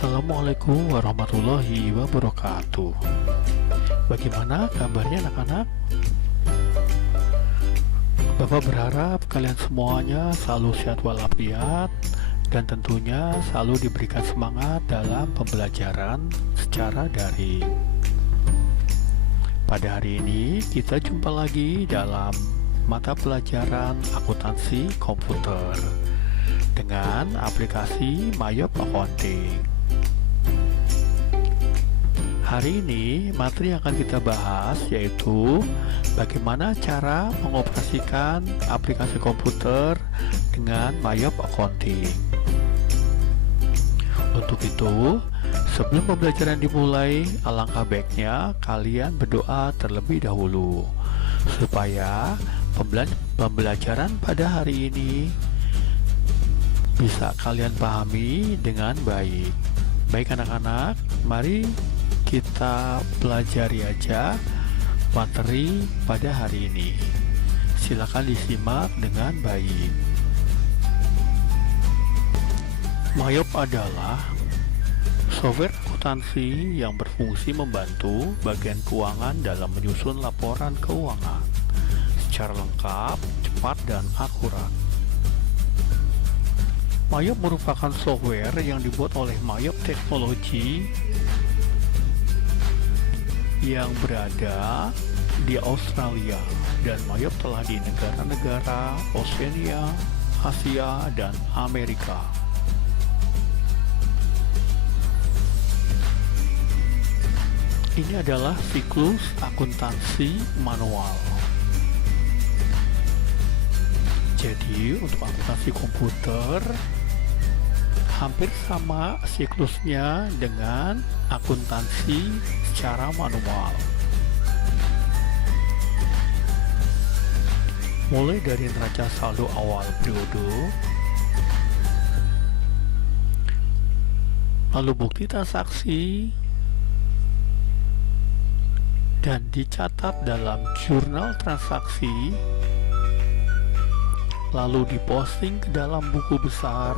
Assalamualaikum warahmatullahi wabarakatuh. Bagaimana kabarnya anak-anak? Bapak berharap kalian semuanya selalu sehat walafiat dan tentunya selalu diberikan semangat dalam pembelajaran secara daring. Pada hari ini kita jumpa lagi dalam mata pelajaran akuntansi komputer dengan aplikasi Mayop Accounting. Hari ini materi yang akan kita bahas yaitu bagaimana cara mengoperasikan aplikasi komputer dengan Mayop Accounting. Untuk itu, sebelum pembelajaran dimulai, alangkah baiknya kalian berdoa terlebih dahulu supaya pembelajaran pada hari ini bisa kalian pahami dengan baik. Baik anak-anak, mari kita pelajari aja materi pada hari ini. Silakan disimak dengan baik. Mayop adalah software akuntansi yang berfungsi membantu bagian keuangan dalam menyusun laporan keuangan secara lengkap, cepat, dan akurat. Mayop merupakan software yang dibuat oleh Mayop Technology yang berada di Australia, dan Mayop telah di negara-negara Oceania, Asia, dan Amerika. Ini adalah siklus akuntansi manual. Jadi untuk akuntansi komputer hampir sama siklusnya dengan akuntansi secara manual. Mulai dari neraca saldo awal periode, lalu bukti transaksi, dan dicatat dalam jurnal transaksi, lalu diposting ke dalam buku besar,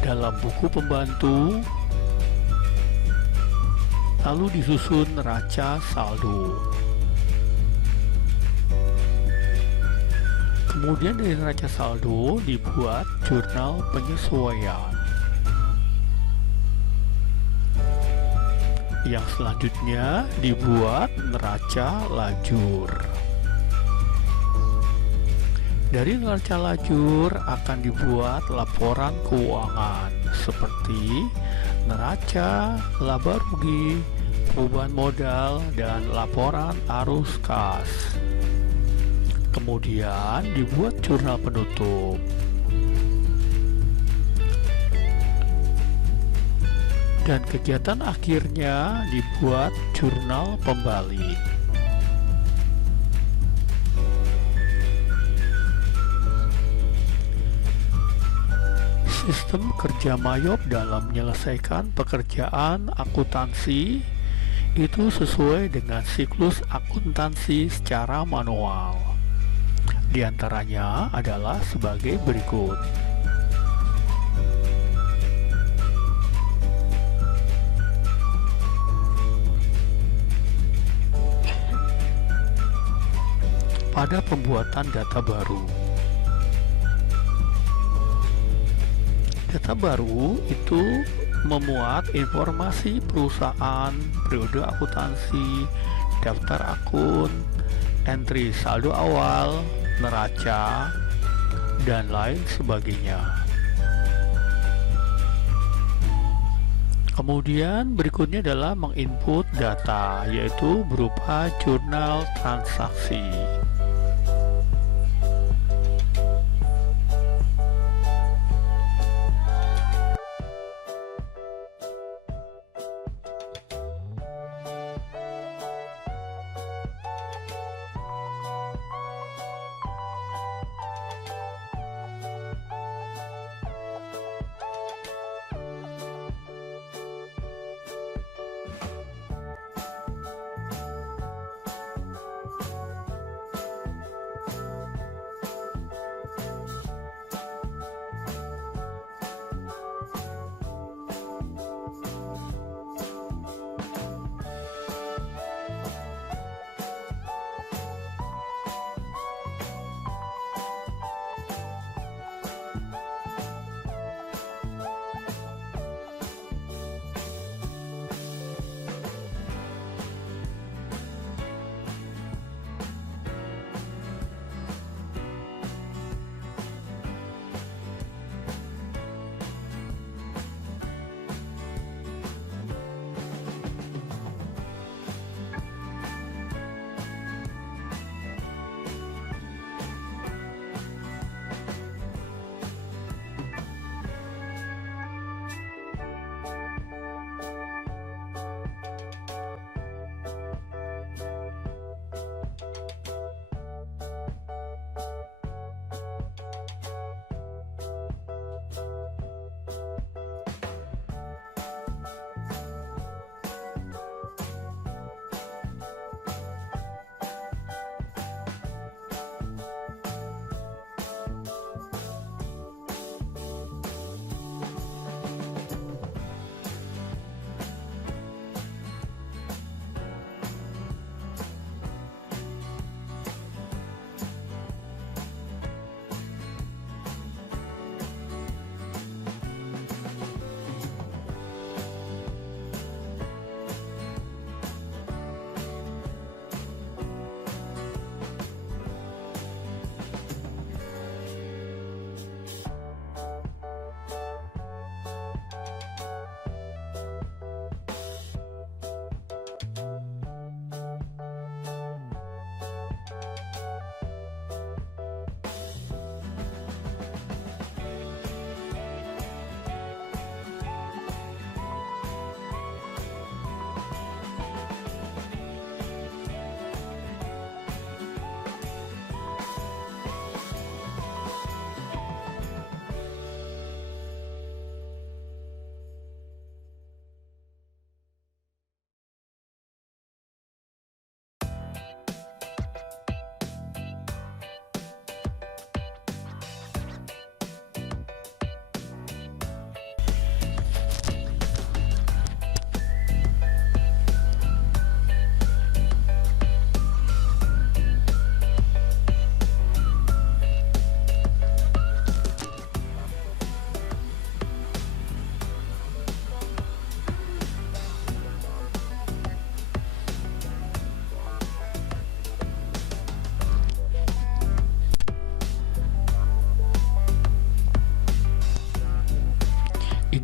dalam buku pembantu, lalu disusun neraca saldo. Kemudian dari neraca saldo dibuat jurnal penyesuaian. Yang selanjutnya dibuat neraca lajur. Dari neraca lajur akan dibuat laporan keuangan seperti neraca, laba rugi, perubahan modal, dan laporan arus kas. Kemudian dibuat jurnal penutup. Dan kegiatan akhirnya dibuat jurnal pembalik. Sistem kerja Mayop dalam menyelesaikan pekerjaan akuntansi itu sesuai dengan siklus akuntansi secara manual. Di antaranya adalah sebagai berikut. Pada pembuatan data baru. Data baru itu memuat informasi perusahaan, periode akuntansi, daftar akun, entry saldo awal, neraca, dan lain sebagainya. Kemudian berikutnya adalah menginput data, yaitu berupa jurnal transaksi.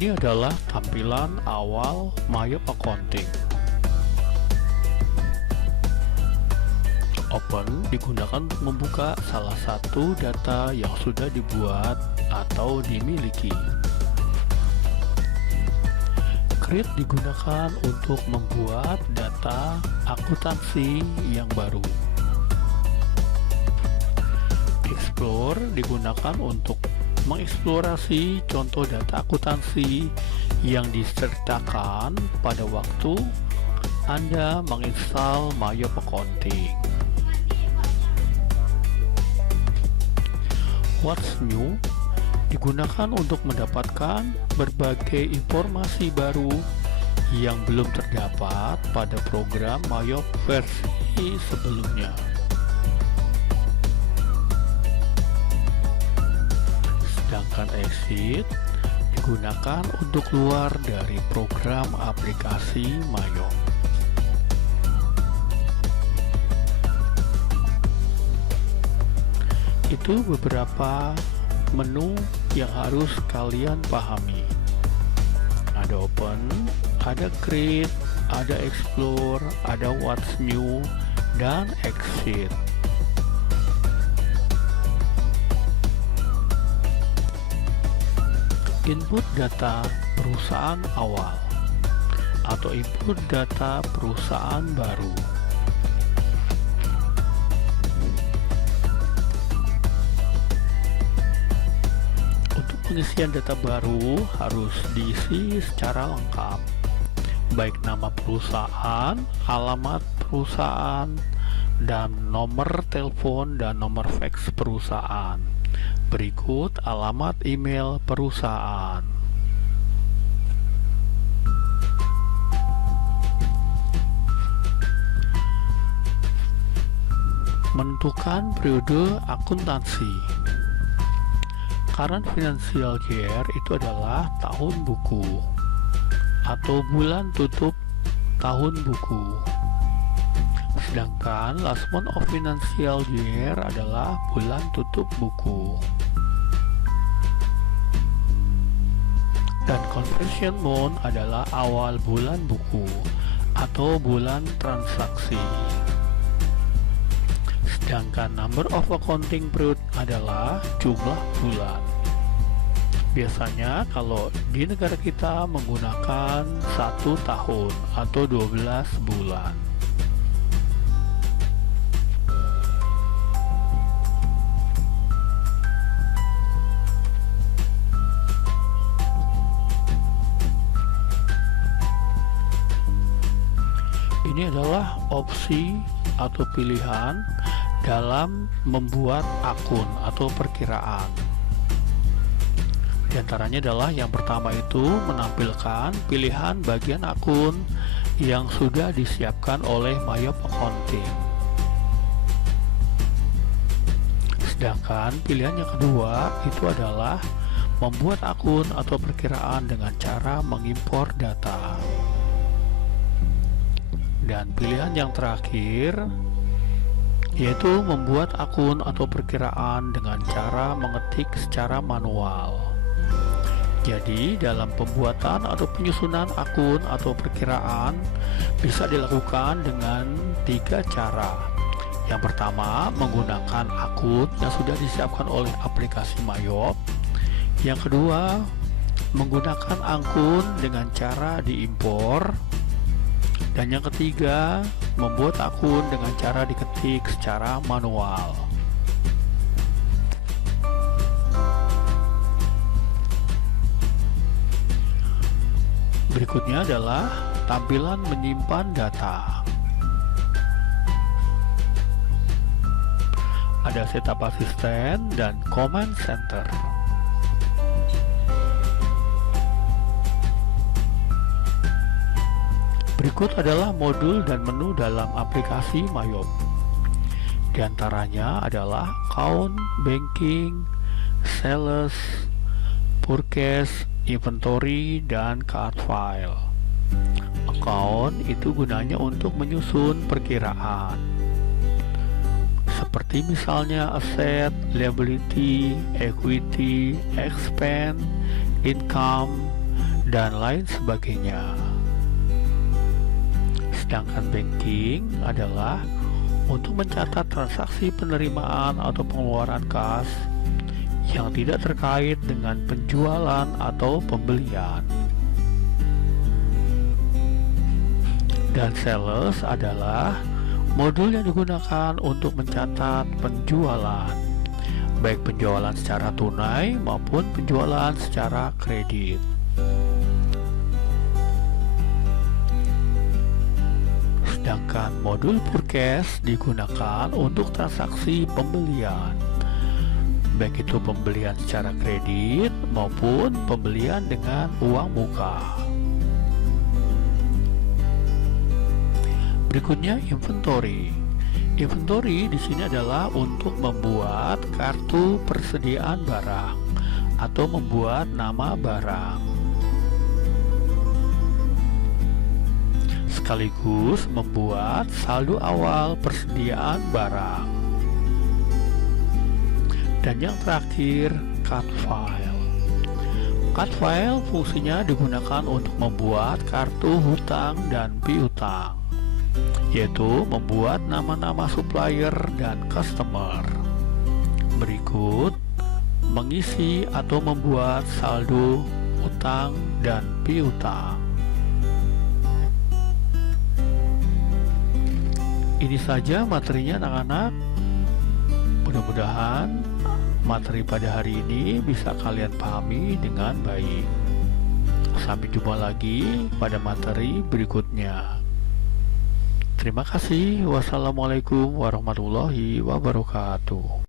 Ini adalah tampilan awal Mayop Accounting. Open digunakan untuk membuka salah satu data yang sudah dibuat atau dimiliki. Create digunakan untuk membuat data akuntansi yang baru. Explore digunakan untuk mengeksplorasi contoh data akuntansi yang disertakan pada waktu Anda menginstal Mayop Accounting. What's New digunakan untuk mendapatkan berbagai informasi baru yang belum terdapat pada program Mayop versi sebelumnya. Sedangkan Exit digunakan untuk keluar dari program aplikasi Mayop. Itu beberapa menu yang harus kalian pahami. Ada Open, ada Create, ada Explore, ada What's New, dan Exit. Input data perusahaan awal atau input data perusahaan baru. Pengisian data baru harus diisi secara lengkap, baik nama perusahaan, alamat perusahaan, dan nomor telepon dan nomor fax perusahaan. Berikut alamat email perusahaan. Menentukan periode akuntansi. Current Financial Year itu adalah tahun buku atau bulan tutup tahun buku. Sedangkan last month of financial year adalah bulan tutup buku. Dan conversion month adalah awal bulan buku atau bulan transaksi. Sedangkan number of accounting period adalah jumlah bulan. Biasanya kalau di negara kita menggunakan 1 tahun atau 12 bulan. Ini adalah opsi atau pilihan dalam membuat akun atau perkiraan. Di antaranya adalah yang pertama itu menampilkan pilihan bagian akun yang sudah disiapkan oleh Mayop Accounting. Sedangkan pilihan yang kedua itu adalah membuat akun atau perkiraan dengan cara mengimpor data. Dan pilihan yang terakhir yaitu membuat akun atau perkiraan dengan cara mengetik secara manual. Jadi dalam pembuatan atau penyusunan akun atau perkiraan bisa dilakukan dengan 3 cara. Yang pertama, menggunakan akun yang sudah disiapkan oleh aplikasi Mayop. Yang kedua, menggunakan akun dengan cara diimpor. Dan yang ketiga, membuat akun dengan cara diketik secara manual. Berikutnya adalah tampilan menyimpan data. Ada setup asisten dan command center. Berikut adalah modul dan menu dalam aplikasi Mayop. Di antaranya adalah account, banking, sales, purchase, inventory, dan card file. Account itu gunanya untuk menyusun perkiraan, seperti misalnya asset, liability, equity, expense, income, dan lain sebagainya. Sedangkan banking adalah untuk mencatat transaksi penerimaan atau pengeluaran kas yang tidak terkait dengan penjualan atau pembelian. Dan sales adalah modul yang digunakan untuk mencatat penjualan, baik penjualan secara tunai maupun penjualan secara kredit. Sedangkan modul purchase digunakan untuk transaksi pembelian, baik itu pembelian secara kredit maupun pembelian dengan uang muka. Berikutnya inventory. Inventory di sini adalah untuk membuat kartu persediaan barang atau membuat nama barang, sekaligus membuat saldo awal persediaan barang. Dan yang terakhir, cut file. Cut file fungsinya digunakan untuk membuat kartu hutang dan piutang, yaitu membuat nama-nama supplier dan customer. Berikut, mengisi atau membuat saldo hutang dan piutang. Ini saja materinya anak-anak. Mudah-mudahan materi pada hari ini bisa kalian pahami dengan baik. Sampai jumpa lagi pada materi berikutnya. Terima kasih. Wassalamualaikum warahmatullahi wabarakatuh.